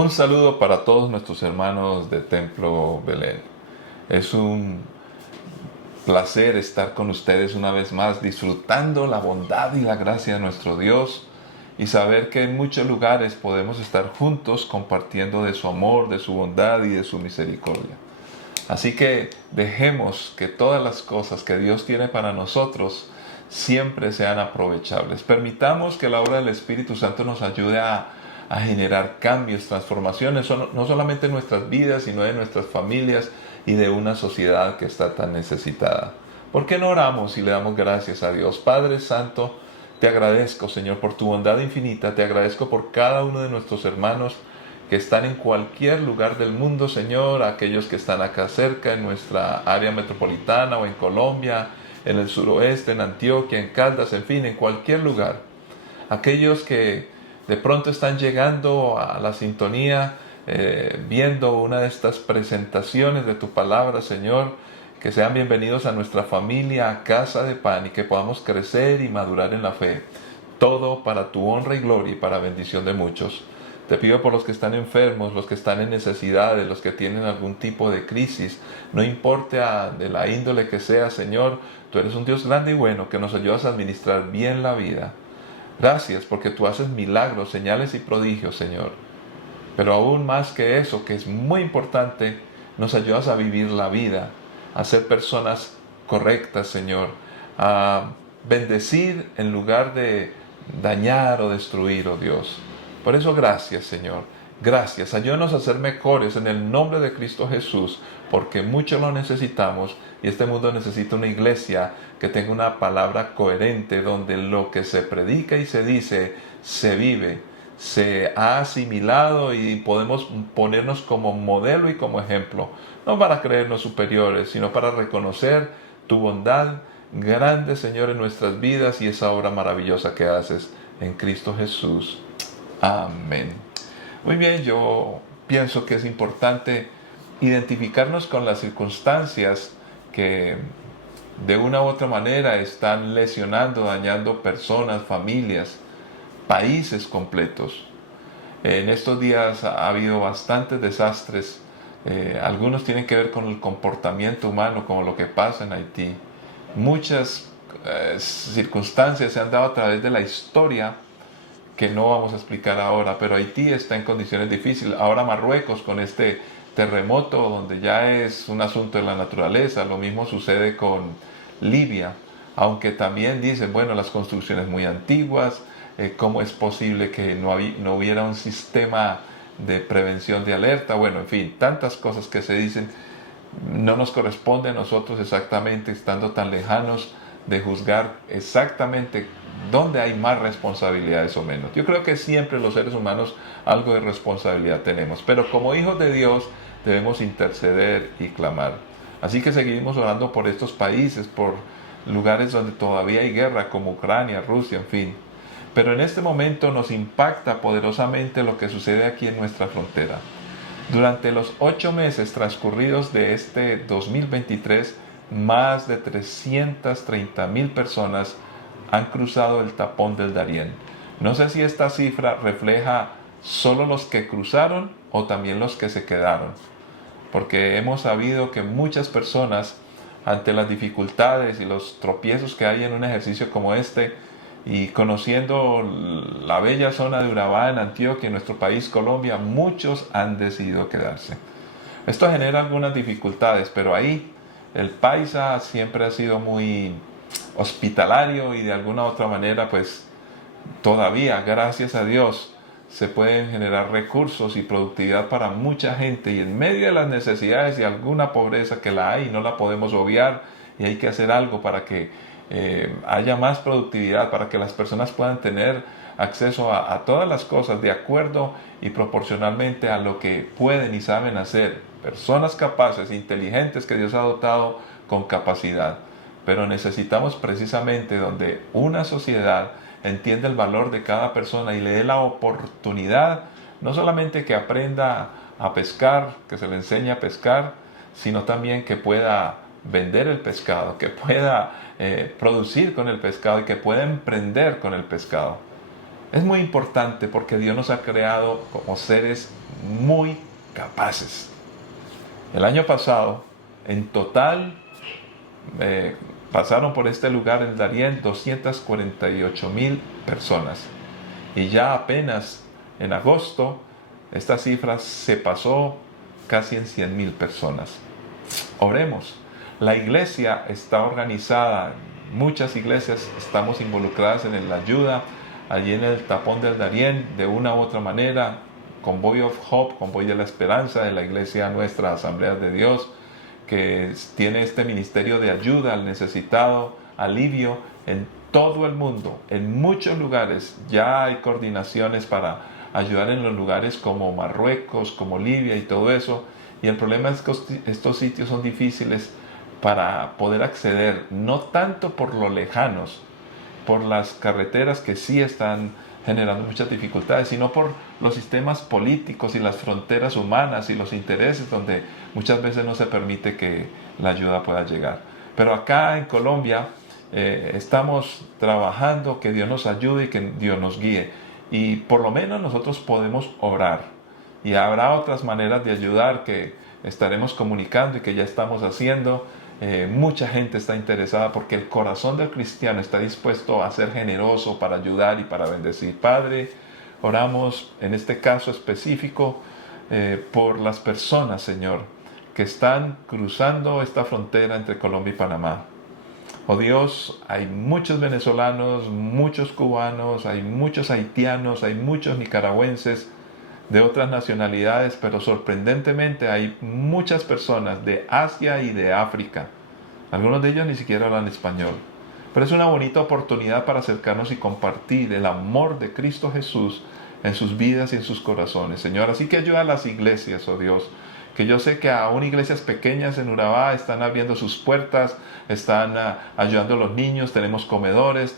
Un saludo para todos nuestros hermanos de Templo Belén. Es un placer estar con ustedes una vez más, disfrutando la bondad y la gracia de nuestro Dios y saber que en muchos lugares podemos estar juntos compartiendo de su amor, de su bondad y de su misericordia. Así que dejemos que todas las cosas que Dios tiene para nosotros siempre sean aprovechables. Permitamos que la obra del Espíritu Santo nos ayude a generar cambios, transformaciones, no solamente en nuestras vidas, sino en nuestras familias y de una sociedad que está tan necesitada. ¿Por qué no oramos y le damos gracias a Dios? Padre Santo, te agradezco, Señor, por tu bondad infinita. Te agradezco por cada uno de nuestros hermanos que están en cualquier lugar del mundo, Señor, aquellos que están acá cerca en nuestra área metropolitana o en Colombia, en el suroeste, en Antioquia, en Caldas, en fin, en cualquier lugar. Aquellos que de pronto están llegando a la sintonía, viendo una de estas presentaciones de tu palabra, Señor, que sean bienvenidos a nuestra familia, a Casa de Pan, y que podamos crecer y madurar en la fe. Todo para tu honra y gloria y para bendición de muchos. Te pido por los que están enfermos, los que están en necesidades, los que tienen algún tipo de crisis, no importa de la índole que sea, Señor, tú eres un Dios grande y bueno que nos ayudas a administrar bien la vida. Gracias porque tú haces milagros, señales y prodigios, Señor. Pero aún más que eso, que es muy importante, nos ayudas a vivir la vida, a ser personas correctas, Señor, a bendecir en lugar de dañar o destruir, oh Dios. Por eso gracias, Señor. Gracias. Ayúdanos a ser mejores en el nombre de Cristo Jesús, porque mucho lo necesitamos y este mundo necesita una iglesia que tenga una palabra coherente donde lo que se predica y se dice se vive, se ha asimilado y podemos ponernos como modelo y como ejemplo, no para creernos superiores, sino para reconocer tu bondad grande, Señor, en nuestras vidas y esa obra maravillosa que haces en Cristo Jesús. Amén. Muy bien, yo pienso que es importante identificarnos con las circunstancias que de una u otra manera están lesionando, dañando personas, familias, países completos. En estos días ha habido bastantes desastres. Algunos tienen que ver con el comportamiento humano, como lo que pasa en Haití. Muchas circunstancias se han dado a través de la historia que no vamos a explicar ahora, pero Haití está en condiciones difíciles. Ahora Marruecos con este terremoto donde ya es un asunto de la naturaleza. Lo mismo sucede con Libia, aunque también dicen, bueno, las construcciones muy antiguas, cómo es posible que no hubiera un sistema de prevención de alerta. Bueno, en fin, tantas cosas que se dicen. No nos corresponde a nosotros exactamente, estando tan lejanos, de juzgar exactamente dónde hay más responsabilidades o menos. Yo creo que siempre los seres humanos algo de responsabilidad tenemos, pero como hijos de Dios debemos interceder y clamar. Así que seguimos orando por estos países, por lugares donde todavía hay guerra, como Ucrania, Rusia, en fin. Pero en este momento nos impacta poderosamente lo que sucede aquí en nuestra frontera. Durante los 8 meses transcurridos de este 2023, más de 330,000 personas han cruzado el tapón del Darién. No sé si esta cifra refleja solo los que cruzaron o también los que se quedaron, porque hemos sabido que muchas personas, ante las dificultades y los tropiezos que hay en un ejercicio como este, y conociendo la bella zona de Urabá en Antioquia, en nuestro país Colombia, muchos han decidido quedarse. Esto genera algunas dificultades, pero ahí el paisa siempre ha sido muy hospitalario y de alguna otra manera, pues todavía, gracias a Dios, se pueden generar recursos y productividad para mucha gente, y en medio de las necesidades y alguna pobreza que la hay, no la podemos obviar y hay que hacer algo para que haya más productividad, para que las personas puedan tener acceso a todas las cosas de acuerdo y proporcionalmente a lo que pueden y saben hacer. Personas capaces, inteligentes, que Dios ha dotado con capacidad. Pero necesitamos precisamente donde una sociedad entienda el valor de cada persona y le dé la oportunidad, no solamente que aprenda a pescar, que se le enseñe a pescar, sino también que pueda vender el pescado, que pueda producir con el pescado y que pueda emprender con el pescado. Es muy importante porque Dios nos ha creado como seres muy capaces. El año pasado, en total, pasaron por este lugar en Darién 248,000 personas. Y ya apenas en agosto, esta cifra se pasó casi en 100,000 personas. Oremos. La iglesia está organizada, muchas iglesias estamos involucradas en la ayuda, allí en el tapón del Darién, de una u otra manera, Convoy of Hope, Convoy de la Esperanza, de la iglesia nuestra, Asamblea de Dios, que tiene este ministerio de ayuda al necesitado, alivio en todo el mundo, en muchos lugares. Ya hay coordinaciones para ayudar en los lugares como Marruecos, como Libia y todo eso. Y el problema es que estos sitios son difíciles para poder acceder, no tanto por lo lejanos, por las carreteras que sí están generando muchas dificultades, sino por los sistemas políticos y las fronteras humanas y los intereses donde muchas veces no se permite que la ayuda pueda llegar. Pero acá en Colombia estamos trabajando, que Dios nos ayude y que Dios nos guíe. Y por lo menos nosotros podemos orar. Y habrá otras maneras de ayudar que estaremos comunicando y que ya estamos haciendo. Mucha gente está interesada porque el corazón del cristiano está dispuesto a ser generoso para ayudar y para bendecir. Padre, oramos en este caso específico por las personas, Señor, que están cruzando esta frontera entre Colombia y Panamá. Oh Dios, hay muchos venezolanos, muchos cubanos, hay muchos haitianos, hay muchos nicaragüenses de otras nacionalidades, pero sorprendentemente hay muchas personas de Asia y de África. Algunos de ellos ni siquiera hablan español. Pero es una bonita oportunidad para acercarnos y compartir el amor de Cristo Jesús en sus vidas y en sus corazones, Señor. Así que ayuda a las iglesias, oh Dios, que yo sé que aún iglesias pequeñas en Urabá están abriendo sus puertas, están ayudando a los niños, tenemos comedores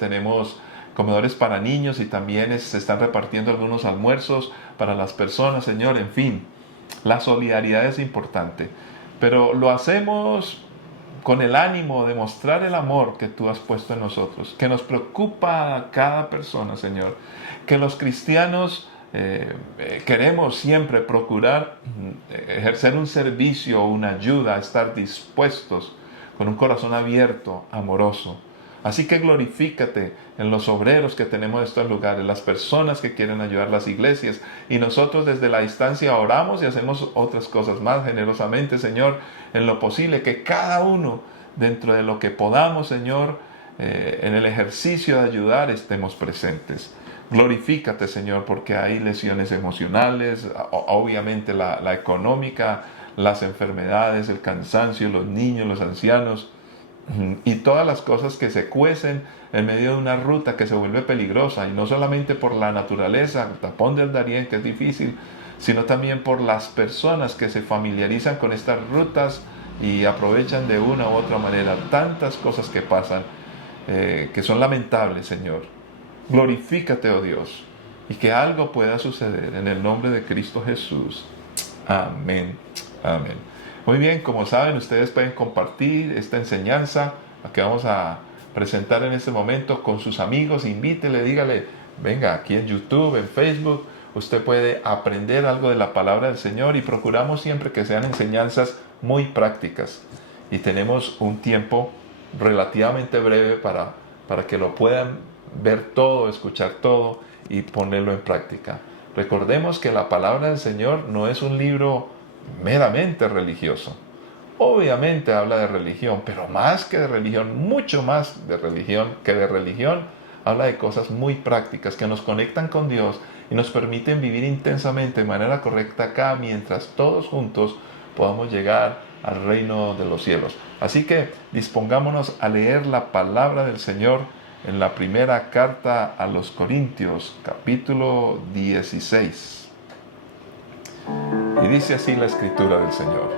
para niños y también se están repartiendo algunos almuerzos para las personas, Señor. En fin, la solidaridad es importante, pero lo hacemos con el ánimo de mostrar el amor que tú has puesto en nosotros, que nos preocupa a cada persona, Señor, que los cristianos queremos siempre procurar ejercer un servicio, una ayuda, estar dispuestos con un corazón abierto, amoroso. Así que glorifícate en los obreros que tenemos en estos lugares, las personas que quieren ayudar, las iglesias, y nosotros desde la distancia oramos y hacemos otras cosas más generosamente, Señor, en lo posible, que cada uno, dentro de lo que podamos, Señor, en el ejercicio de ayudar, estemos presentes. Glorifícate, Señor, porque hay lesiones emocionales, obviamente la económica, las enfermedades, el cansancio, los niños, los ancianos, y todas las cosas que se cuecen en medio de una ruta que se vuelve peligrosa, y no solamente por la naturaleza, el tapón del Darién, que es difícil, sino también por las personas que se familiarizan con estas rutas y aprovechan de una u otra manera tantas cosas que pasan, que son lamentables, Señor. Glorifícate, oh Dios, y que algo pueda suceder en el nombre de Cristo Jesús. Amén. Amén. Muy bien, como saben, ustedes pueden compartir esta enseñanza que vamos a presentar en este momento con sus amigos. Invítele, dígale, venga, aquí en YouTube, en Facebook, usted puede aprender algo de la palabra del Señor, y procuramos siempre que sean enseñanzas muy prácticas. Y tenemos un tiempo relativamente breve para que lo puedan ver todo, escuchar todo y ponerlo en práctica. Recordemos que la palabra del Señor no es un libro meramente religioso. Obviamente habla de religión, pero más que de religión, mucho más de religión que de religión, habla de cosas muy prácticas que nos conectan con Dios y nos permiten vivir intensamente de manera correcta acá, mientras todos juntos podamos llegar al reino de los cielos. Así que dispongámonos a leer la palabra del Señor en la primera carta a los Corintios, capítulo 16. Y dice así la escritura del Señor.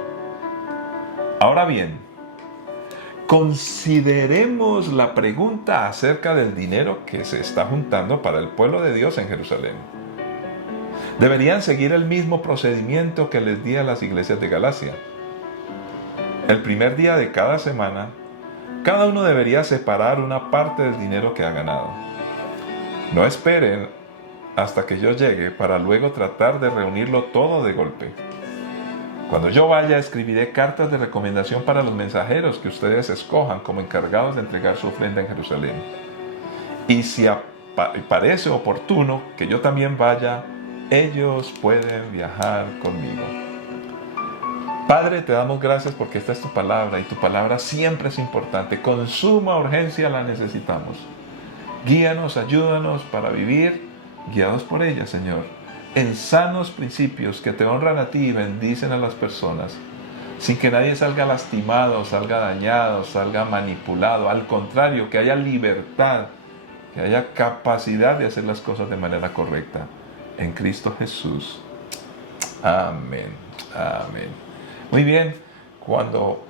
Ahora bien, consideremos la pregunta acerca del dinero que se está juntando para el pueblo de Dios en Jerusalén. Deberían seguir el mismo procedimiento que les di a las iglesias de Galacia. El primer día de cada semana, cada uno debería separar una parte del dinero que ha ganado. No esperen hasta que yo llegue para luego tratar de reunirlo todo de golpe. Cuando yo vaya, escribiré cartas de recomendación para los mensajeros que ustedes escojan como encargados de entregar su ofrenda en Jerusalén. Y si parece oportuno que yo también vaya, ellos pueden viajar conmigo. Padre, te damos gracias porque esta es tu palabra y tu palabra siempre es importante. Con suma urgencia la necesitamos. Guíanos, ayúdanos para vivir guiados por ella, Señor, en sanos principios que te honran a ti y bendicen a las personas, sin que nadie salga lastimado, salga dañado, salga manipulado. Al contrario, que haya libertad, que haya capacidad de hacer las cosas de manera correcta. En Cristo Jesús. Amén. Amén. Muy bien, cuando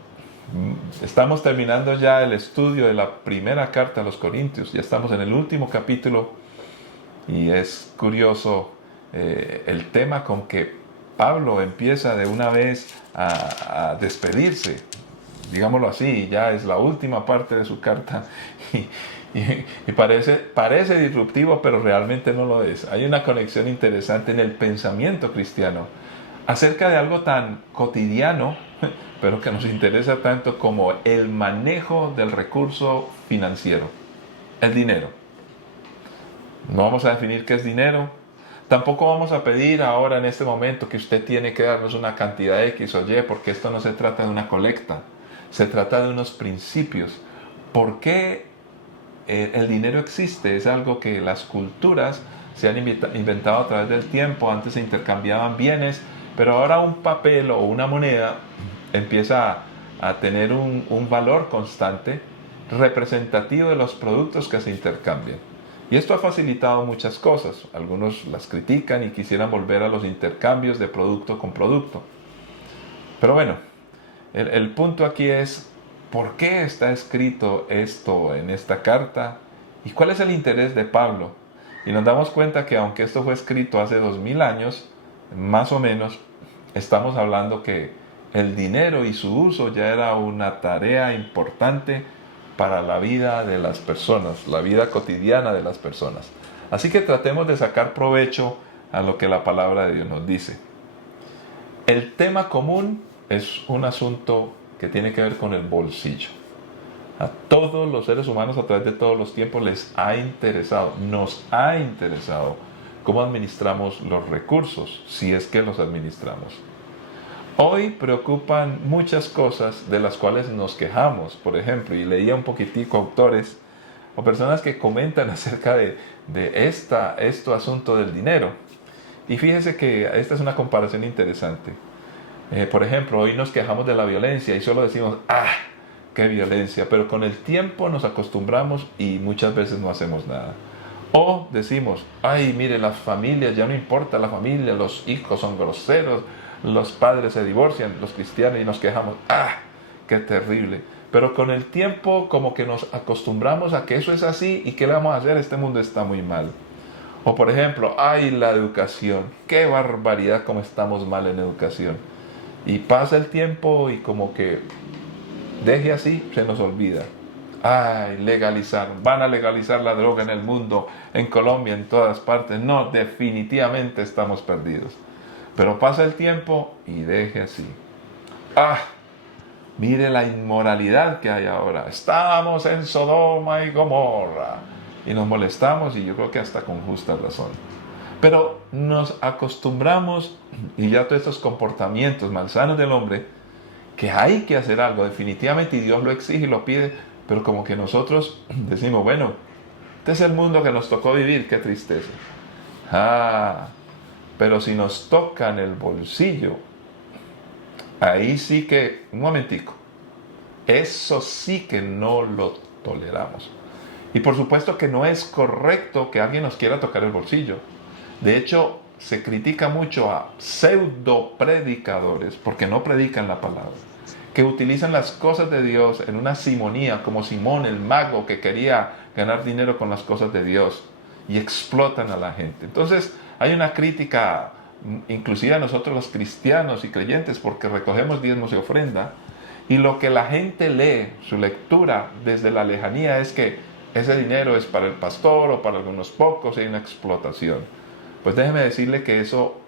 estamos terminando ya el estudio de la primera carta a los Corintios, ya estamos en el último capítulo y es curioso el tema con que Pablo empieza de una vez a despedirse, digámoslo así, ya es la última parte de su carta y parece disruptivo, pero realmente no lo es. Hay una conexión interesante en el pensamiento cristiano acerca de algo tan cotidiano, pero que nos interesa tanto como el manejo del recurso financiero, el dinero. No vamos a definir qué es dinero. Tampoco vamos a pedir ahora en este momento que usted tiene que darnos una cantidad X o Y, porque esto no se trata de una colecta, se trata de unos principios. ¿Por qué el dinero existe? Es algo que las culturas se han inventado a través del tiempo. Antes se intercambiaban bienes, pero ahora un papel o una moneda empieza a tener un valor constante, representativo de los productos que se intercambian. Y esto ha facilitado muchas cosas. Algunos las critican y quisieran volver a los intercambios de producto con producto. Pero bueno, el punto aquí es, ¿por qué está escrito esto en esta carta? ¿Y cuál es el interés de Pablo? Y nos damos cuenta que aunque esto fue escrito hace 2000 años, más o menos, estamos hablando que el dinero y su uso ya era una tarea importante para la vida de las personas, la vida cotidiana de las personas. Así que tratemos de sacar provecho a lo que la palabra de Dios nos dice. El tema común es un asunto que tiene que ver con el bolsillo. A todos los seres humanos a través de todos los tiempos les ha interesado, nos ha interesado cómo administramos los recursos, si es que los administramos. Hoy preocupan muchas cosas de las cuales nos quejamos, por ejemplo, y leía un poquitico autores o personas que comentan acerca de este asunto del dinero. Y fíjese que esta es una comparación interesante. Por ejemplo, hoy nos quejamos de la violencia y solo decimos, ¡ah, qué violencia! Pero con el tiempo nos acostumbramos y muchas veces no hacemos nada. O decimos, ¡ay, mire, las familias, ya no importa la familia, los hijos son groseros, los padres se divorcian, los cristianos, y nos quejamos, ¡ah, qué terrible! Pero con el tiempo como que nos acostumbramos a que eso es así y ¿qué le vamos a hacer? Este mundo está muy mal. O por ejemplo, ¡ay, la educación! ¡Qué barbaridad cómo estamos mal en educación! Y pasa el tiempo y como que deje así, se nos olvida. ¡Ay, legalizar! Van a legalizar la droga en el mundo, en Colombia, en todas partes. No, definitivamente estamos perdidos. Pero pasa el tiempo y deje así. ¡Ah! Mire la inmoralidad que hay ahora. Estamos en Sodoma y Gomorra. Y nos molestamos y yo creo que hasta con justa razón. Pero nos acostumbramos y ya todos estos comportamientos malsanos del hombre, que hay que hacer algo definitivamente y Dios lo exige y lo pide, pero como que nosotros decimos, bueno, este es el mundo que nos tocó vivir, qué tristeza. Pero si nos tocan el bolsillo, ahí sí que, un momentico, eso sí que no lo toleramos. Y por supuesto que no es correcto que alguien nos quiera tocar el bolsillo. De hecho, se critica mucho a pseudo predicadores, porque no predican la palabra, que utilizan las cosas de Dios en una simonía, como Simón el mago que quería ganar dinero con las cosas de Dios, y explotan a la gente. Entonces, hay una crítica, inclusive a nosotros los cristianos y creyentes, porque recogemos diezmos y ofrenda, y lo que la gente lee, su lectura desde la lejanía es que ese dinero es para el pastor o para algunos pocos, y hay una explotación. Pues déjeme decirle que eso,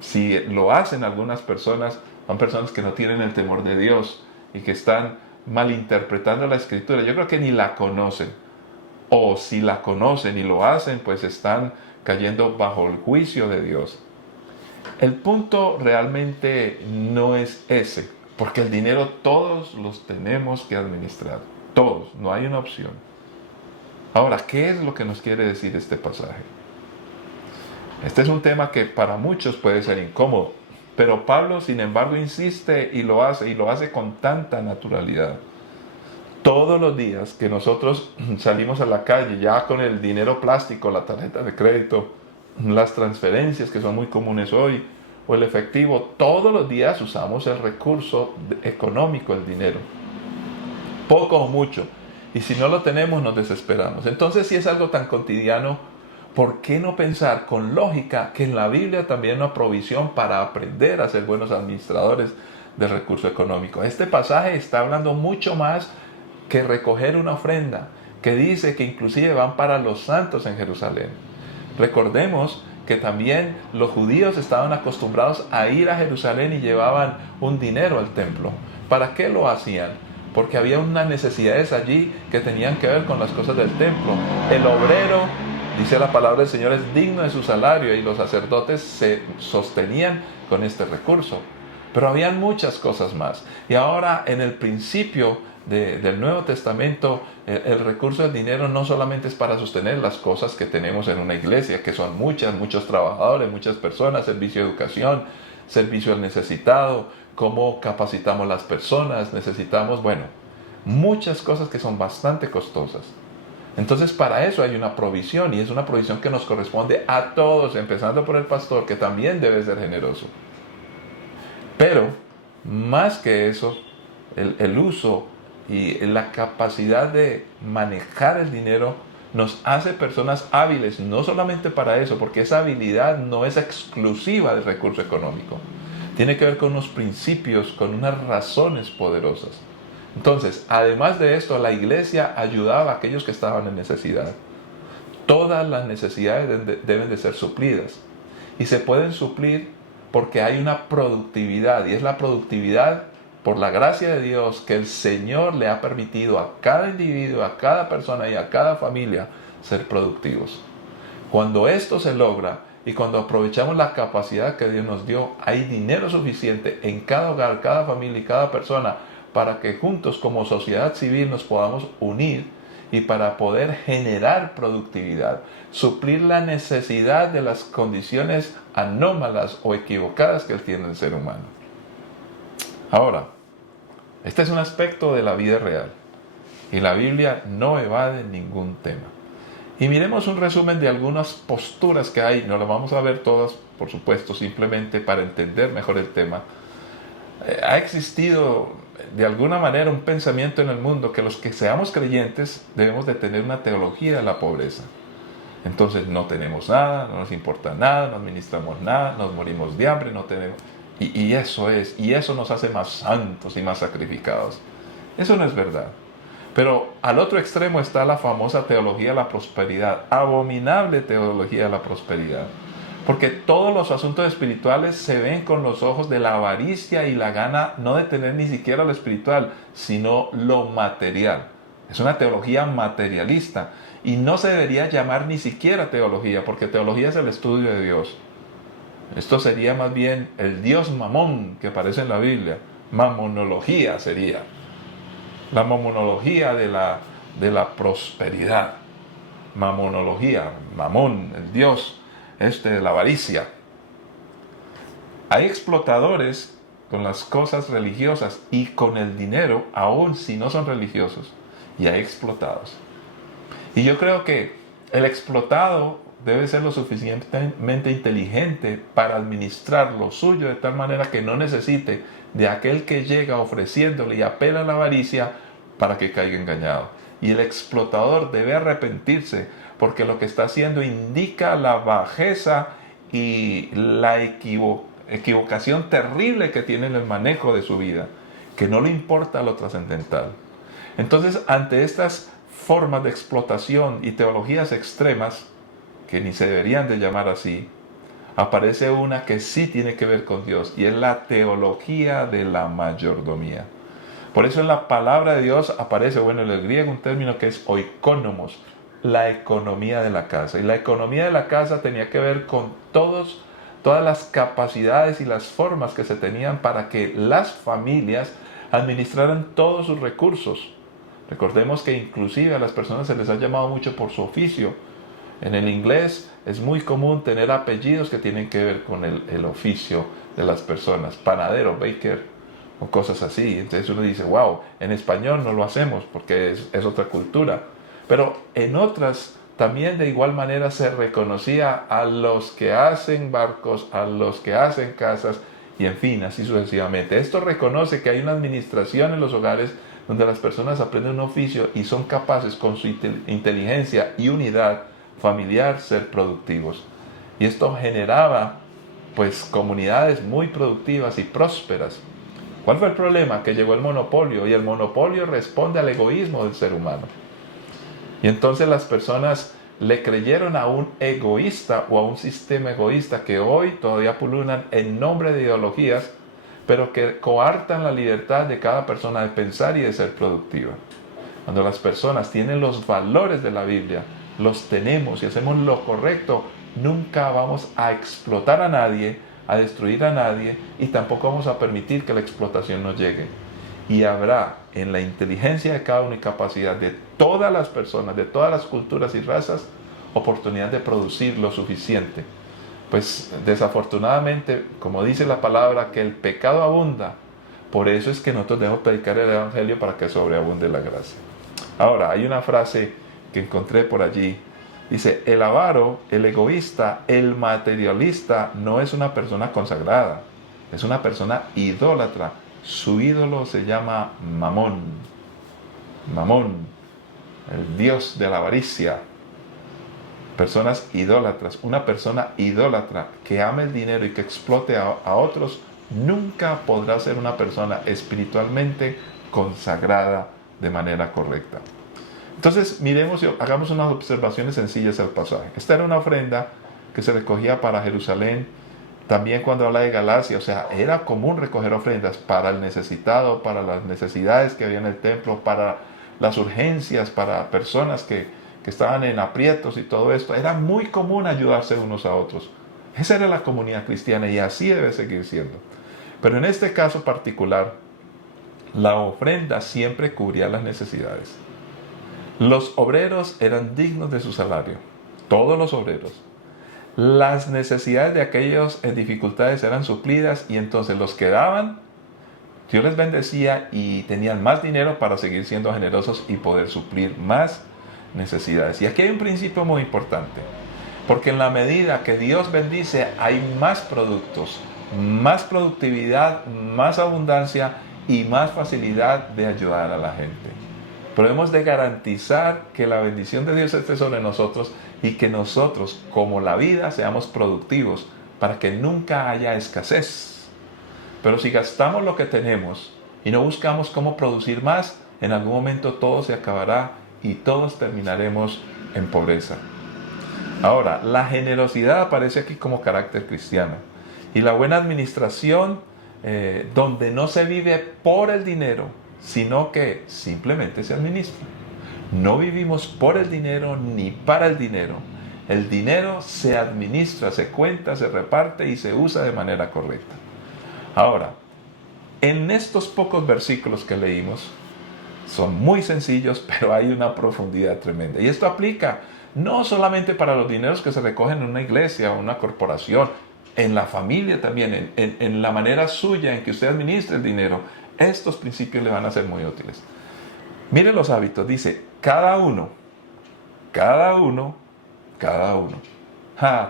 si lo hacen algunas personas, son personas que no tienen el temor de Dios y que están malinterpretando la Escritura. Yo creo que ni la conocen. O si la conocen y lo hacen, pues están cayendo bajo el juicio de Dios. El punto realmente no es ese, porque el dinero todos los tenemos que administrar. Todos, no hay una opción. Ahora, ¿qué es lo que nos quiere decir este pasaje? Este es un tema que para muchos puede ser incómodo, pero Pablo, sin embargo, insiste y lo hace con tanta naturalidad. Todos los días que nosotros salimos a la calle, ya con el dinero plástico, la tarjeta de crédito, las transferencias que son muy comunes hoy, o el efectivo, todos los días usamos el recurso económico, el dinero. Poco o mucho. Y si no lo tenemos, nos desesperamos. Entonces, si es algo tan cotidiano, ¿por qué no pensar con lógica que en la Biblia también hay una provisión para aprender a ser buenos administradores del recurso económico? Este pasaje está hablando mucho más que recoger una ofrenda, que dice que inclusive van para los santos en Jerusalén. Recordemos que también los judíos estaban acostumbrados a ir a Jerusalén y llevaban un dinero al templo. ¿Para qué lo hacían? Porque había unas necesidades allí que tenían que ver con las cosas del templo. El obrero, dice la palabra del Señor, es digno de su salario, y los sacerdotes se sostenían con este recurso. Pero habían muchas cosas más. Y ahora, en el principio del Nuevo Testamento, el recurso del dinero no solamente es para sostener las cosas que tenemos en una iglesia, que son muchos trabajadores, muchas personas, servicio de educación, servicio al necesitado, cómo capacitamos las personas, necesitamos, bueno, muchas cosas que son bastante costosas. Entonces, para eso hay una provisión, y es una provisión que nos corresponde a todos, empezando por el pastor, que también debe ser generoso. Pero, más que eso, el uso y la capacidad de manejar el dinero nos hace personas hábiles, no solamente para eso, porque esa habilidad no es exclusiva del recurso económico. Tiene que ver con unos principios, con unas razones poderosas. Entonces, además de esto, la iglesia ayudaba a aquellos que estaban en necesidad. Todas las necesidades deben de ser suplidas. Y se pueden suplir porque hay una productividad, y es la productividad por la gracia de Dios que el Señor le ha permitido a cada individuo, a cada persona y a cada familia ser productivos. Cuando esto se logra y cuando aprovechamos la capacidad que Dios nos dio, hay dinero suficiente en cada hogar, cada familia y cada persona para que juntos como sociedad civil nos podamos unir y para poder generar productividad, suplir la necesidad de las condiciones anómalas o equivocadas que tiene el ser humano. Ahora, este es un aspecto de la vida real y la Biblia no evade ningún tema. Y miremos un resumen de algunas posturas que hay, no las vamos a ver todas, por supuesto, simplemente para entender mejor el tema. Ha existido de alguna manera un pensamiento en el mundo que los que seamos creyentes debemos de tener una teología de la pobreza. Entonces no tenemos nada, no nos importa nada, no administramos nada, nos morimos de hambre, no tenemos... Y eso nos hace más santos y más sacrificados. Eso no es verdad. Pero al otro extremo está la famosa teología de la prosperidad, abominable teología de la prosperidad. Porque todos los asuntos espirituales se ven con los ojos de la avaricia y la gana no de tener ni siquiera lo espiritual, sino lo material. Es una teología materialista y no se debería llamar ni siquiera teología, porque teología es el estudio de Dios. Esto sería más bien el Dios Mamón que aparece en la Biblia. Mamonología sería. La mamonología de la prosperidad. Mamonología, Mamón, el Dios de la avaricia. Hay explotadores con las cosas religiosas y con el dinero, aun si no son religiosos. Y hay explotados. Y yo creo que el explotado debe ser lo suficientemente inteligente para administrar lo suyo de tal manera que no necesite de aquel que llega ofreciéndole y apela a la avaricia para que caiga engañado. Y el explotador debe arrepentirse porque lo que está haciendo indica la bajeza y la equivocación terrible que tiene en el manejo de su vida, que no le importa lo trascendental. Entonces, ante estas formas de explotación y teologías extremas, que ni se deberían de llamar así, aparece una que sí tiene que ver con Dios, y es la teología de la mayordomía. Por eso en la palabra de Dios aparece, bueno, en el griego un término que es oikonomos, la economía de la casa. Y la economía de la casa tenía que ver con todas las capacidades y las formas que se tenían para que las familias administraran todos sus recursos. Recordemos que inclusive a las personas se les ha llamado mucho por su oficio. En el inglés es muy común tener apellidos que tienen que ver con el oficio de las personas, panadero, baker, o cosas así. Entonces uno dice, wow, en español no lo hacemos porque es otra cultura. Pero en otras también de igual manera se reconocía a los que hacen barcos, a los que hacen casas y en fin, así sucesivamente. Esto reconoce que hay una administración en los hogares donde las personas aprenden un oficio y son capaces con su inteligencia y unidad familiar ser productivos. Y esto generaba pues comunidades muy productivas y prósperas. ¿Cuál fue el problema? Que llegó el monopolio, y el monopolio responde al egoísmo del ser humano. Y entonces las personas le creyeron a un egoísta o a un sistema egoísta que hoy todavía pululan en nombre de ideologías, pero que coartan la libertad de cada persona de pensar y de ser productiva. Cuando las personas tienen los valores de la Biblia, los tenemos y hacemos lo correcto, nunca vamos a explotar a nadie, a destruir a nadie, y tampoco vamos a permitir que la explotación nos llegue. Y habrá en la inteligencia de cada uno y capacidad de todas las personas, de todas las culturas y razas, oportunidad de producir lo suficiente. Pues desafortunadamente, como dice la palabra, que el pecado abunda. Por eso es que nosotros debemos predicar el Evangelio para que sobreabunde la gracia. Ahora, hay una frase que encontré por allí. Dice, el avaro, el egoísta, el materialista no es una persona consagrada, es una persona idólatra. Su ídolo se llama Mamón. Mamón, el dios de la avaricia. Personas idólatras. Una persona idólatra que ama el dinero y que explote a otros nunca podrá ser una persona espiritualmente consagrada de manera correcta. Entonces miremos y hagamos unas observaciones sencillas al pasaje. Esta era una ofrenda que se recogía para Jerusalén. También cuando habla de Galacia, o sea, era común recoger ofrendas para el necesitado, para las necesidades que había en el templo, para las urgencias, para personas que estaban en aprietos y todo esto. Era muy común ayudarse unos a otros. Esa era la comunidad cristiana y así debe seguir siendo. Pero en este caso particular, la ofrenda siempre cubría las necesidades. Los obreros eran dignos de su salario, todos los obreros. Las necesidades de aquellos en dificultades eran suplidas y entonces los que daban, Dios les bendecía y tenían más dinero para seguir siendo generosos y poder suplir más necesidades. Y aquí hay un principio muy importante, porque en la medida que Dios bendice hay más productos, más productividad, más abundancia y más facilidad de ayudar a la gente. Pero hemos de garantizar que la bendición de Dios esté sobre nosotros y que nosotros, como la vida, seamos productivos para que nunca haya escasez. Pero si gastamos lo que tenemos y no buscamos cómo producir más, en algún momento todo se acabará y todos terminaremos en pobreza. Ahora, la generosidad aparece aquí como carácter cristiano. Y la buena administración, donde no se vive por el dinero, sino que simplemente se administra. No vivimos por el dinero ni para el dinero. El dinero se administra, se cuenta, se reparte y se usa de manera correcta. Ahora, en estos pocos versículos que leímos, son muy sencillos, pero hay una profundidad tremenda. Y esto aplica no solamente para los dineros que se recogen en una iglesia o una corporación, en la familia también, en la manera suya en que usted administra el dinero. Estos principios le van a ser muy útiles. Mire los hábitos, dice, cada uno.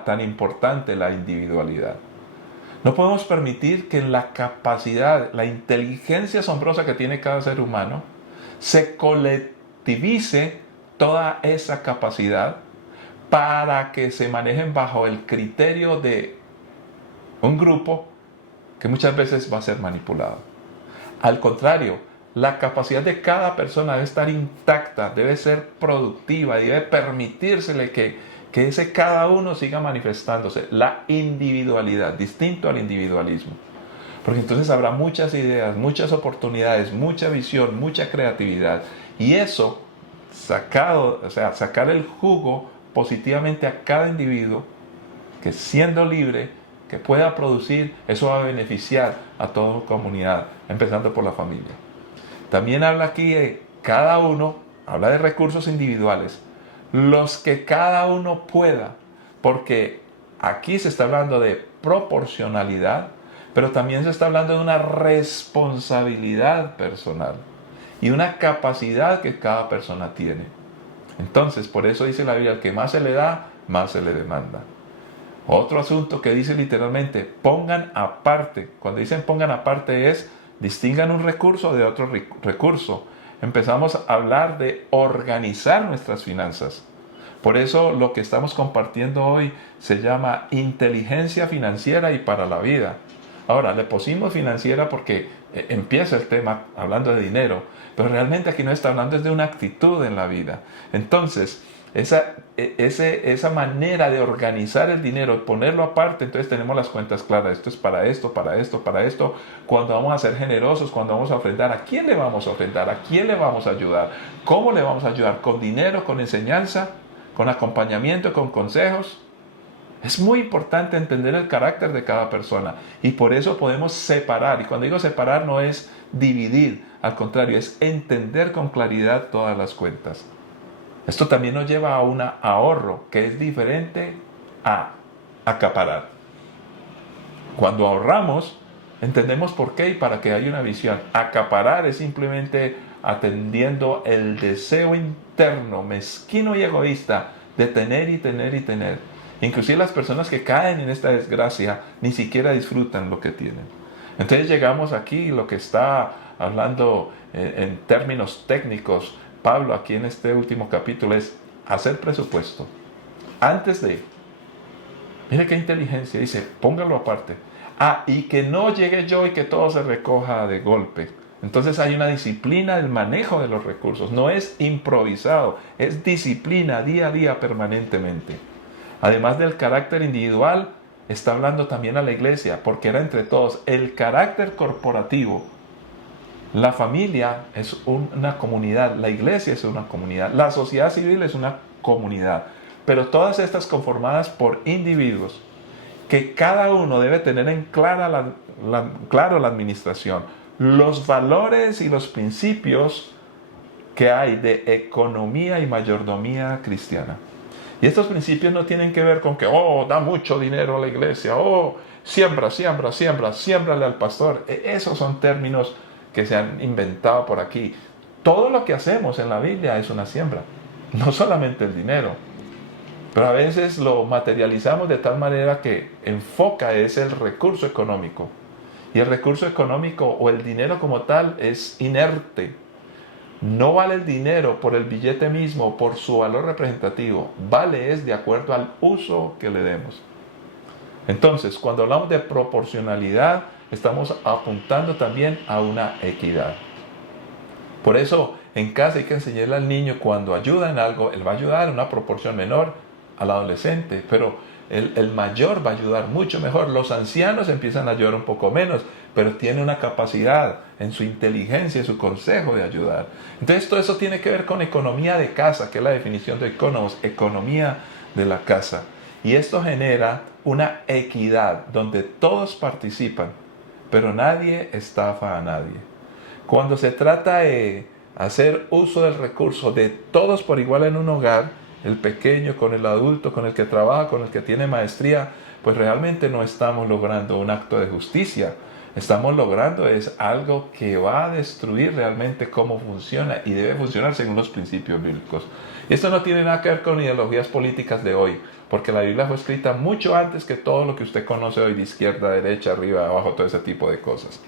Tan importante la individualidad. No podemos permitir que la capacidad, la inteligencia asombrosa que tiene cada ser humano, se colectivice toda esa capacidad para que se manejen bajo el criterio de un grupo que muchas veces va a ser manipulado. Al contrario, la capacidad de cada persona debe estar intacta, debe ser productiva y debe permitírsele que que ese cada uno siga manifestándose, la individualidad, distinto al individualismo. Porque entonces habrá muchas ideas, muchas oportunidades, mucha visión, mucha creatividad. Y eso, sacar el jugo positivamente a cada individuo, que siendo libre, que pueda producir, eso va a beneficiar a toda la comunidad, empezando por la familia. También habla aquí de cada uno, habla de recursos individuales, los que cada uno pueda, porque aquí se está hablando de proporcionalidad, pero también se está hablando de una responsabilidad personal y una capacidad que cada persona tiene. Entonces, por eso dice la Biblia, al que más se le da, más se le demanda. Otro asunto que dice literalmente, pongan aparte. Cuando dicen pongan aparte es, distingan un recurso de otro recurso. Empezamos a hablar de organizar nuestras finanzas. Por eso lo que estamos compartiendo hoy se llama inteligencia financiera y para la vida. Ahora, le pusimos financiera porque empieza el tema hablando de dinero, pero realmente aquí no está hablando de una actitud en la vida. Entonces, esa manera de organizar el dinero, ponerlo aparte, entonces tenemos las cuentas claras. Esto es para esto, para esto, para esto. Cuando vamos a ser generosos, cuando vamos a ofrendar, ¿a quién le vamos a ofrendar? ¿A quién le vamos a ayudar? ¿Cómo le vamos a ayudar? ¿Con dinero, con enseñanza, con acompañamiento, con consejos? Es muy importante entender el carácter de cada persona y por eso podemos separar. Y cuando digo separar no es dividir, al contrario, es entender con claridad todas las cuentas. Esto también nos lleva a un ahorro que es diferente a acaparar. Cuando ahorramos, entendemos por qué y para qué hay una visión. Acaparar es simplemente atendiendo el deseo interno, mezquino y egoísta de tener y tener y tener. Inclusive las personas que caen en esta desgracia ni siquiera disfrutan lo que tienen. Entonces llegamos aquí, lo que está hablando en términos técnicos Pablo aquí en este último capítulo es hacer presupuesto. Antes de, mire qué inteligencia, dice, póngalo aparte. Y que no llegue yo y que todo se recoja de golpe. Entonces hay una disciplina del manejo de los recursos. No es improvisado, es disciplina día a día permanentemente. Además del carácter individual, está hablando también a la iglesia, porque era entre todos. El carácter corporativo. La familia es una comunidad, la iglesia es una comunidad, la sociedad civil es una comunidad, pero todas estas conformadas por individuos que cada uno debe tener en claro la administración, los valores y los principios que hay de economía y mayordomía cristiana. Y estos principios no tienen que ver con que, da mucho dinero a la iglesia, siémbrale al pastor. Esos son términos que se han inventado por aquí. Todo lo que hacemos en la Biblia es una siembra, no solamente el dinero. Pero a veces lo materializamos de tal manera que enfoca es el recurso económico. Y el recurso económico o el dinero como tal es inerte. No vale el dinero por el billete mismo, por su valor representativo. Vale es de acuerdo al uso que le demos. Entonces, cuando hablamos de proporcionalidad, estamos apuntando también a una equidad. Por eso, en casa hay que enseñarle al niño cuando ayuda en algo, él va a ayudar en una proporción menor al adolescente, pero el mayor va a ayudar mucho mejor. Los ancianos empiezan a ayudar un poco menos, pero tiene una capacidad en su inteligencia, en su consejo de ayudar. Entonces, todo eso tiene que ver con economía de casa, que es la definición de economos, economía de la casa. Y esto genera una equidad donde todos participan, pero nadie estafa a nadie. Cuando se trata de hacer uso del recurso de todos por igual en un hogar, el pequeño con el adulto, con el que trabaja, con el que tiene maestría, pues realmente no estamos logrando un acto de justicia. Estamos logrando es algo que va a destruir realmente cómo funciona y debe funcionar según los principios bíblicos. Y esto no tiene nada que ver con ideologías políticas de hoy, porque la Biblia fue escrita mucho antes que todo lo que usted conoce hoy de izquierda, derecha, arriba, abajo, todo ese tipo de cosas.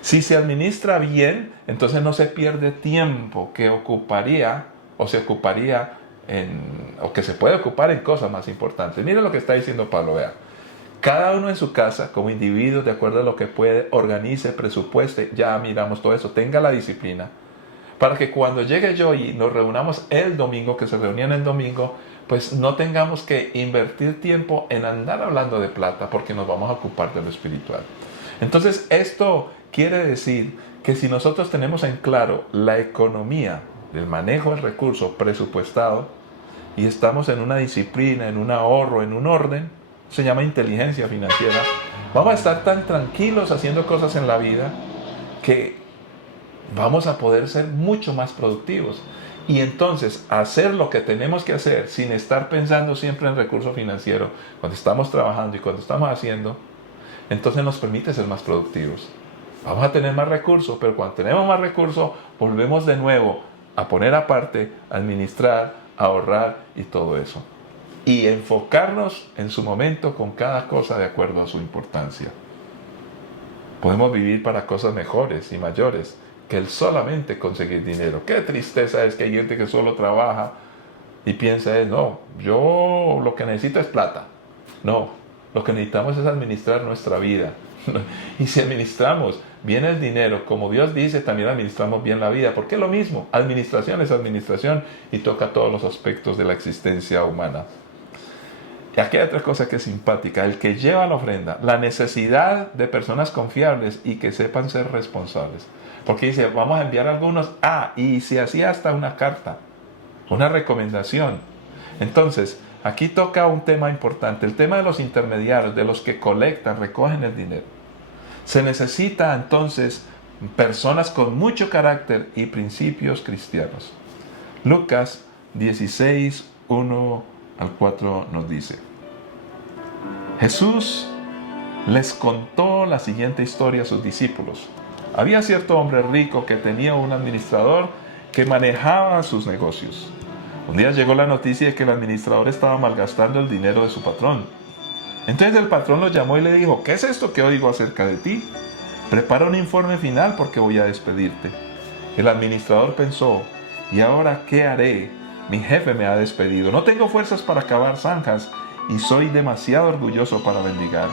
Si se administra bien, entonces no se pierde tiempo que ocuparía o se ocuparía o que se puede ocupar en cosas más importantes. Mira lo que está diciendo Pablo, vea. Cada uno en su casa, como individuo, de acuerdo a lo que puede, organice, presupueste, ya miramos todo eso, tenga la disciplina, para que cuando llegue yo y nos reunamos el domingo, que se reunían el domingo, pues no tengamos que invertir tiempo en andar hablando de plata porque nos vamos a ocupar de lo espiritual. Entonces esto quiere decir que si nosotros tenemos en claro la economía, el manejo del recurso presupuestado y estamos en una disciplina, en un ahorro, en un orden, se llama inteligencia financiera, vamos a estar tan tranquilos haciendo cosas en la vida que vamos a poder ser mucho más productivos. Y entonces hacer lo que tenemos que hacer sin estar pensando siempre en recurso financiero, cuando estamos trabajando y cuando estamos haciendo, entonces nos permite ser más productivos. Vamos a tener más recursos, pero cuando tenemos más recursos, volvemos de nuevo a poner aparte, a administrar, a ahorrar y todo eso. Y enfocarnos en su momento con cada cosa de acuerdo a su importancia. Podemos vivir para cosas mejores y mayores que el solamente conseguir dinero. Qué tristeza es que hay gente que solo trabaja y piensa, no, yo lo que necesito es plata. No, lo que necesitamos es administrar nuestra vida. Y si administramos bien el dinero, como Dios dice, también administramos bien la vida, porque es lo mismo. Administración es administración y toca todos los aspectos de la existencia humana. Y aquí hay otra cosa que es simpática, el que lleva la ofrenda, la necesidad de personas confiables y que sepan ser responsables. Porque dice, vamos a enviar algunos, y se hacía hasta una carta, una recomendación. Entonces, aquí toca un tema importante, el tema de los intermediarios, de los que colectan, recogen el dinero. Se necesita entonces personas con mucho carácter y principios cristianos. Lucas 16, 1 al 4 nos dice: Jesús les contó la siguiente historia a sus discípulos. Había cierto hombre rico que tenía un administrador que manejaba sus negocios. Un día llegó la noticia de que el administrador estaba malgastando el dinero de su patrón. Entonces el patrón lo llamó y le dijo: ¿qué es esto que oigo acerca de ti? Prepara un informe final porque voy a despedirte. El administrador pensó: ¿y ahora qué haré? Mi jefe me ha despedido. No tengo fuerzas para cavar zanjas y soy demasiado orgulloso para mendigar.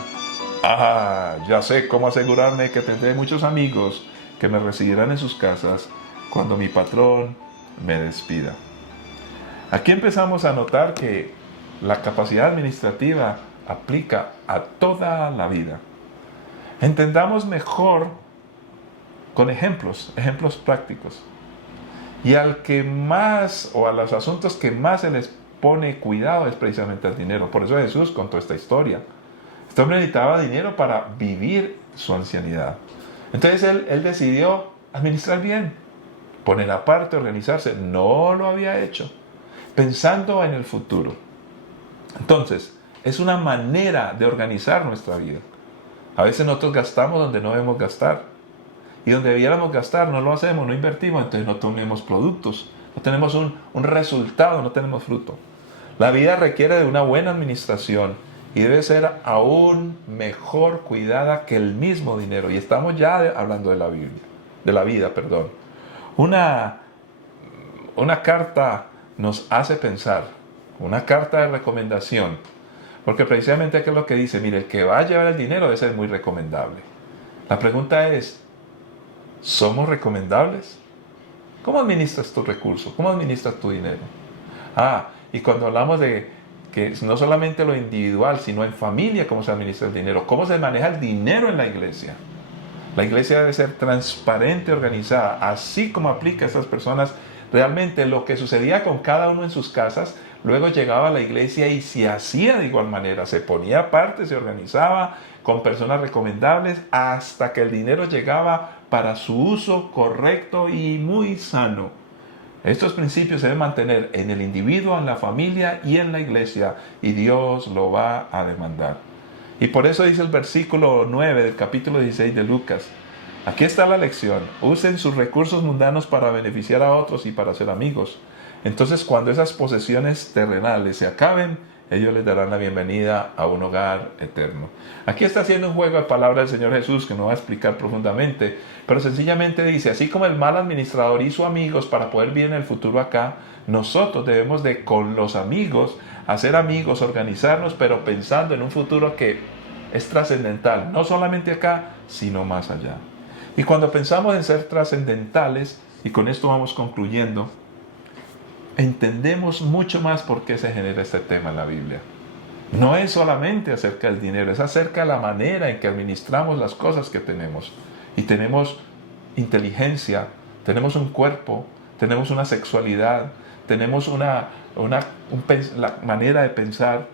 Ya sé cómo asegurarme que tendré muchos amigos que me recibirán en sus casas cuando mi patrón me despida. Aquí empezamos a notar que la capacidad administrativa aplica a toda la vida. Entendamos mejor con ejemplos prácticos. Y al que más, o a los asuntos que más se les pone cuidado es precisamente el dinero. Por eso Jesús contó esta historia. Este hombre necesitaba dinero para vivir su ancianidad. Entonces él decidió administrar bien, poner aparte, organizarse. No lo había hecho, pensando en el futuro. Entonces, es una manera de organizar nuestra vida. A veces nosotros gastamos donde no debemos gastar. Y donde debiéramos gastar, no lo hacemos, no invertimos, entonces no tenemos productos, no tenemos un resultado, no tenemos fruto. La vida requiere de una buena administración y debe ser aún mejor cuidada que el mismo dinero. Y estamos ya hablando de la Biblia, de la vida, perdón. Una carta nos hace pensar, una carta de recomendación, porque precisamente aquí es lo que dice: mire, el que va a llevar el dinero debe ser muy recomendable. La pregunta es: ¿somos recomendables? ¿Cómo administras tus recursos? ¿Cómo administras tu dinero? Y cuando hablamos de que no solamente lo individual, sino en familia, cómo se administra el dinero, cómo se maneja el dinero en la iglesia. La iglesia debe ser transparente, organizada, así como aplica a estas personas. Realmente lo que sucedía con cada uno en sus casas, luego llegaba a la iglesia y se hacía de igual manera, se ponía aparte, se organizaba con personas recomendables hasta que el dinero llegaba para su uso correcto y muy sano. Estos principios se deben mantener en el individuo, en la familia y en la iglesia, y Dios lo va a demandar. Y por eso dice el versículo 9 del capítulo 16 de Lucas: aquí está la lección, usen sus recursos mundanos para beneficiar a otros y para ser amigos. Entonces, cuando esas posesiones terrenales se acaben, ellos les darán la bienvenida a un hogar eterno. Aquí está haciendo un juego de palabras del Señor Jesús que no va a explicar profundamente, pero sencillamente dice: así como el mal administrador hizo amigos para poder vivir en el futuro acá, nosotros debemos de, con los amigos, hacer amigos, organizarnos, pero pensando en un futuro que es trascendental, no solamente acá, sino más allá. Y cuando pensamos en ser trascendentales, y con esto vamos concluyendo, entendemos mucho más por qué se genera este tema en la Biblia. No es solamente acerca del dinero, es acerca de la manera en que administramos las cosas que tenemos. Y tenemos inteligencia, tenemos un cuerpo, tenemos una sexualidad, tenemos la manera de pensar,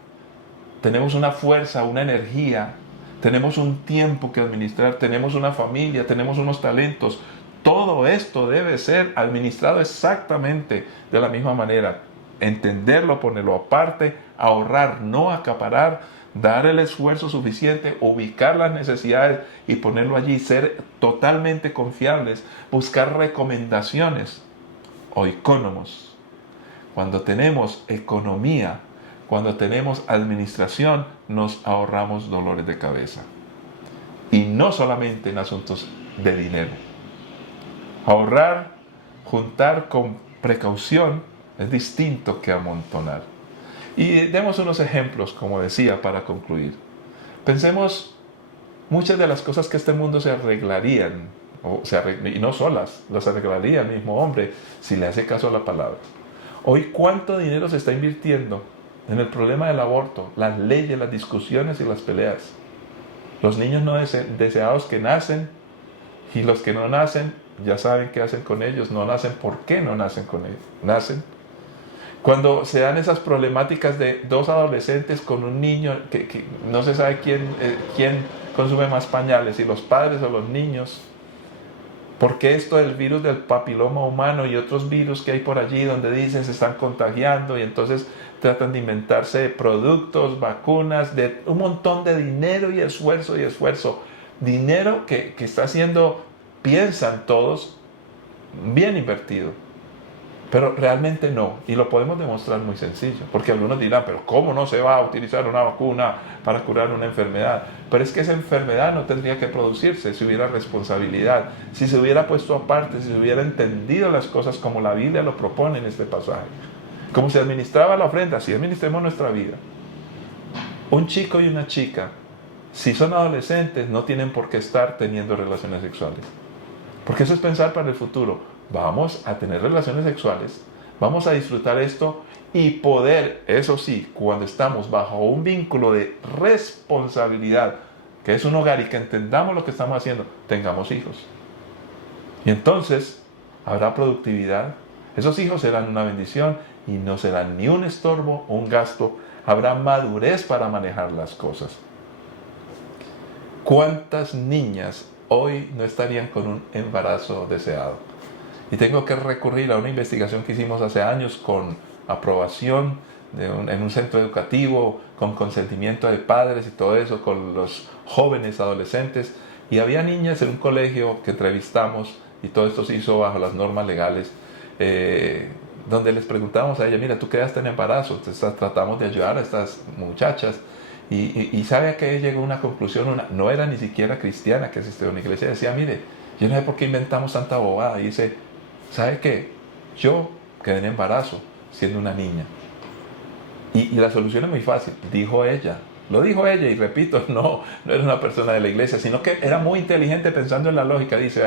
tenemos una fuerza, una energía, tenemos un tiempo que administrar, tenemos una familia, tenemos unos talentos. Todo esto debe ser administrado exactamente de la misma manera. Entenderlo, ponerlo aparte, ahorrar, no acaparar, dar el esfuerzo suficiente, ubicar las necesidades y ponerlo allí, ser totalmente confiables, buscar recomendaciones oikónomos. Cuando tenemos economía, cuando tenemos administración, nos ahorramos dolores de cabeza. Y no solamente en asuntos de dinero. Ahorrar, juntar con precaución, es distinto que amontonar. Y demos unos ejemplos, como decía, para concluir. Pensemos muchas de las cosas que este mundo se arreglarían, y no solas, las arreglaría el mismo hombre si le hace caso a la palabra. Hoy, ¿cuánto dinero se está invirtiendo en el problema del aborto, las leyes, las discusiones y las peleas? Los niños no deseados que nacen y los que no nacen, ya saben qué hacen con ellos, no nacen, ¿por qué no nacen con ellos? Nacen. Cuando se dan esas problemáticas de dos adolescentes con un niño que no se sabe quién consume más pañales, si los padres o los niños. ¿Por qué esto del virus del papiloma humano y otros virus que hay por allí donde dicen se están contagiando y entonces tratan de inventarse productos, vacunas, de un montón de dinero y esfuerzo? Dinero que está siendo, piensan todos, bien invertido. Pero realmente no, y lo podemos demostrar muy sencillo, porque algunos dirán, pero ¿cómo no se va a utilizar una vacuna para curar una enfermedad? Pero es que esa enfermedad no tendría que producirse si hubiera responsabilidad, si se hubiera puesto aparte, si se hubiera entendido las cosas como la Biblia lo propone en este pasaje. Como se administraba la ofrenda, así administremos nuestra vida. Un chico y una chica, si son adolescentes, no tienen por qué estar teniendo relaciones sexuales. Porque eso es pensar para el futuro. Vamos a tener relaciones sexuales, vamos a disfrutar esto y poder, eso sí, cuando estamos bajo un vínculo de responsabilidad, que es un hogar y que entendamos lo que estamos haciendo, tengamos hijos. Y entonces habrá productividad, esos hijos serán una bendición y no serán ni un estorbo o un gasto, habrá madurez para manejar las cosas. ¿Cuántas niñas hoy no estarían con un embarazo deseado? Y tengo que recurrir a una investigación que hicimos hace años con aprobación en un centro educativo, con consentimiento de padres y todo eso, con los jóvenes adolescentes. Y había niñas en un colegio que entrevistamos, y todo esto se hizo bajo las normas legales, donde les preguntábamos a ella, mira, tú quedaste en embarazo, entonces tratamos de ayudar a estas muchachas. Y sabe a qué llegó una conclusión, no era ni siquiera cristiana que asistía a una iglesia, decía, mire, yo no sé por qué inventamos tanta bobada. Y dice, ¿sabe qué? Yo quedé en embarazo siendo una niña. Y la solución es muy fácil, dijo ella. Lo dijo ella, y repito, no era una persona de la iglesia, sino que era muy inteligente pensando en la lógica. Dice,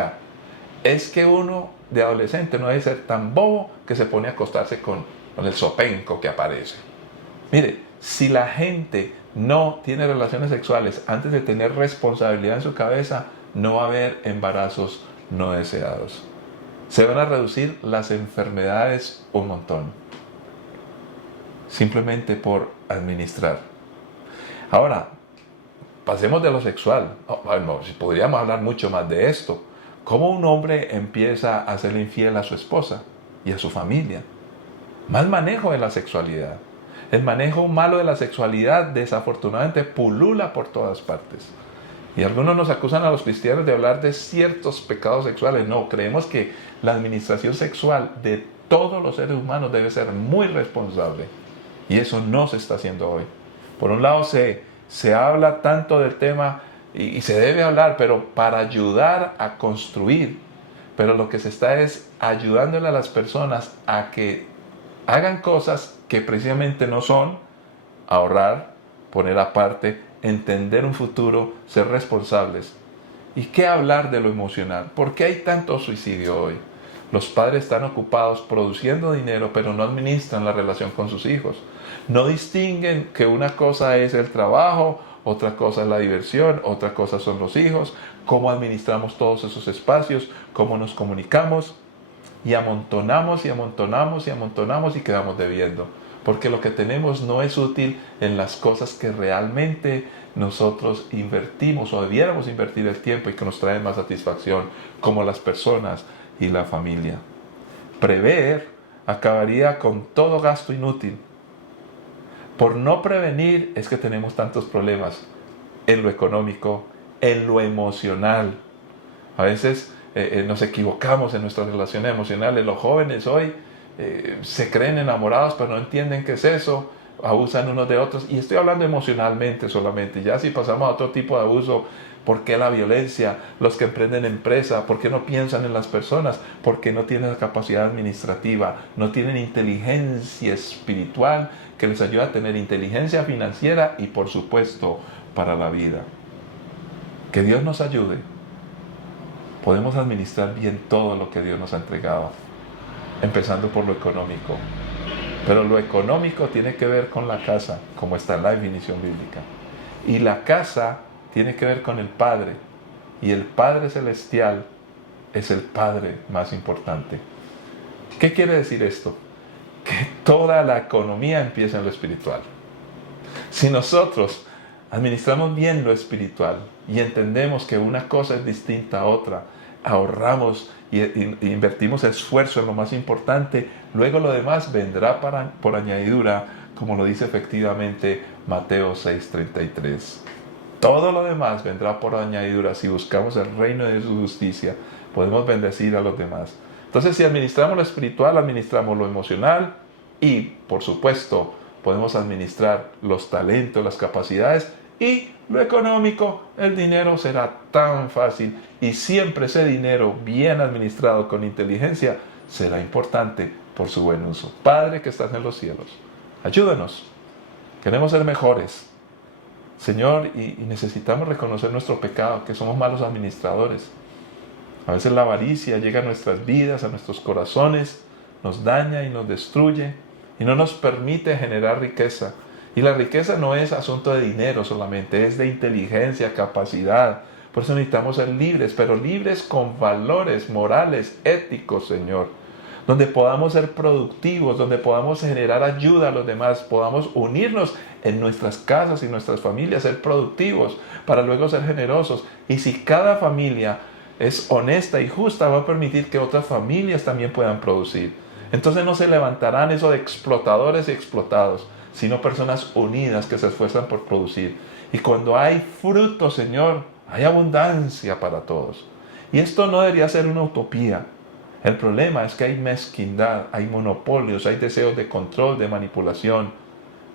es que uno de adolescente no debe ser tan bobo que se pone a acostarse con el zopenco que aparece. Mire, si la gente no tiene relaciones sexuales antes de tener responsabilidad en su cabeza, no va a haber embarazos no deseados. Se van a reducir las enfermedades un montón, simplemente por administrar. Ahora, pasemos de lo sexual. Bueno, podríamos hablar mucho más de esto. ¿Cómo un hombre empieza a ser infiel a su esposa y a su familia? Mal manejo de la sexualidad. El manejo malo de la sexualidad desafortunadamente pulula por todas partes. Y algunos nos acusan a los cristianos de hablar de ciertos pecados sexuales. No, creemos que la administración sexual de todos los seres humanos debe ser muy responsable. Y eso no se está haciendo hoy. Por un lado se habla tanto del tema y se debe hablar, pero para ayudar a construir. Pero lo que se está es ayudándole a las personas a que hagan cosas que precisamente no son: ahorrar, poner aparte, entender un futuro, ser responsables. ¿Y qué hablar de lo emocional? ¿Por qué hay tanto suicidio hoy? Los padres están ocupados produciendo dinero, pero no administran la relación con sus hijos. No distinguen que una cosa es el trabajo, otra cosa es la diversión, otra cosa son los hijos, cómo administramos todos esos espacios, cómo nos comunicamos, y amontonamos y amontonamos y amontonamos y quedamos debiendo. Porque lo que tenemos no es útil en las cosas que realmente nosotros invertimos o debiéramos invertir el tiempo y que nos traen más satisfacción, como las personas y la familia. Prever acabaría con todo gasto inútil. Por no prevenir es que tenemos tantos problemas en lo económico, en lo emocional. A veces nos equivocamos en nuestras relaciones emocionales. Los jóvenes hoy se creen enamorados, pero no entienden qué es eso, abusan unos de otros. Y estoy hablando emocionalmente solamente. Ya si pasamos a otro tipo de abuso, ¿por qué la violencia? Los que emprenden empresa, ¿por qué no piensan en las personas? Porque no tienen la capacidad administrativa, no tienen inteligencia espiritual que les ayuda a tener inteligencia financiera y por supuesto para la vida. Que Dios nos ayude. Podemos administrar bien todo lo que Dios nos ha entregado, empezando por lo económico. Pero lo económico tiene que ver con la casa, como está en la definición bíblica. Y la casa tiene que ver con el Padre. Y el Padre Celestial es el Padre más importante. ¿Qué quiere decir esto? Que toda la economía empieza en lo espiritual. Si nosotros administramos bien lo espiritual y entendemos que una cosa es distinta a otra, ahorramos y invertimos esfuerzo en lo más importante, luego lo demás vendrá por añadidura, como lo dice efectivamente Mateo 6:33. Todo lo demás vendrá por añadidura. Si buscamos el reino de su justicia, podemos bendecir a los demás. Entonces, si administramos lo espiritual, administramos lo emocional y, por supuesto, podemos administrar los talentos, las capacidades y lo económico. El dinero será tan fácil y siempre ese dinero bien administrado con inteligencia será importante por su buen uso. Padre que estás en los cielos, ayúdanos. Queremos ser mejores, Señor, y necesitamos reconocer nuestro pecado, que somos malos administradores. A veces la avaricia llega a nuestras vidas, a nuestros corazones, nos daña y nos destruye y no nos permite generar riqueza. Y la riqueza no es asunto de dinero solamente, es de inteligencia, capacidad. Por eso necesitamos ser libres, pero libres con valores morales, éticos, Señor. Donde podamos ser productivos, donde podamos generar ayuda a los demás, podamos unirnos en nuestras casas y nuestras familias, ser productivos para luego ser generosos. Y si cada familia es honesta y justa, va a permitir que otras familias también puedan producir. Entonces no se levantarán esos explotadores y explotados, sino personas unidas que se esfuerzan por producir. Y cuando hay fruto, Señor, hay abundancia para todos. Y esto no debería ser una utopía. El problema es que hay mezquindad, hay monopolios, hay deseos de control, de manipulación.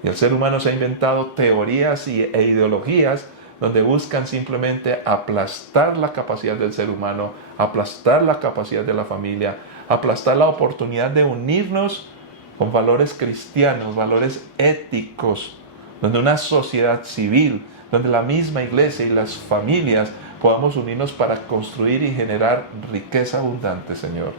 Y el ser humano se ha inventado teorías e ideologías donde buscan simplemente aplastar la capacidad del ser humano, aplastar la capacidad de la familia, aplastar la oportunidad de unirnos con valores cristianos, valores éticos, donde una sociedad civil, donde la misma iglesia y las familias podamos unirnos para construir y generar riqueza abundante, Señor.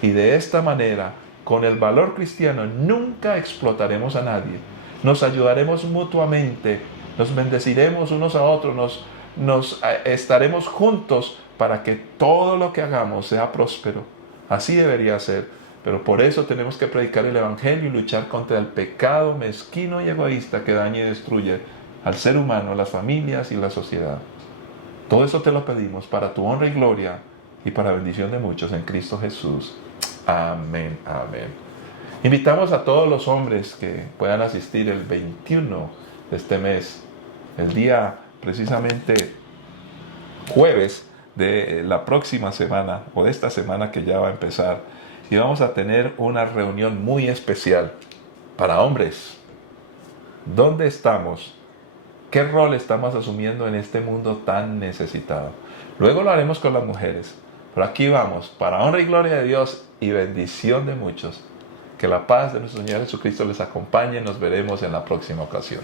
Y de esta manera, con el valor cristiano, nunca explotaremos a nadie. Nos ayudaremos mutuamente, nos bendeciremos unos a otros, nos estaremos juntos para que todo lo que hagamos sea próspero. Así debería ser. Pero por eso tenemos que predicar el Evangelio y luchar contra el pecado mezquino y egoísta que daña y destruye al ser humano, a las familias y la sociedad. Todo eso te lo pedimos para tu honra y gloria y para bendición de muchos en Cristo Jesús. Amén, amén. Invitamos a todos los hombres que puedan asistir el 21 de este mes, el día precisamente jueves de la próxima semana o de esta semana que ya va a empezar. Y vamos a tener una reunión muy especial para hombres. ¿Dónde estamos? ¿Qué rol estamos asumiendo en este mundo tan necesitado? Luego lo haremos con las mujeres. Pero aquí vamos, para honra y gloria de Dios y bendición de muchos. Que la paz de nuestro Señor Jesucristo les acompañe. Nos veremos en la próxima ocasión.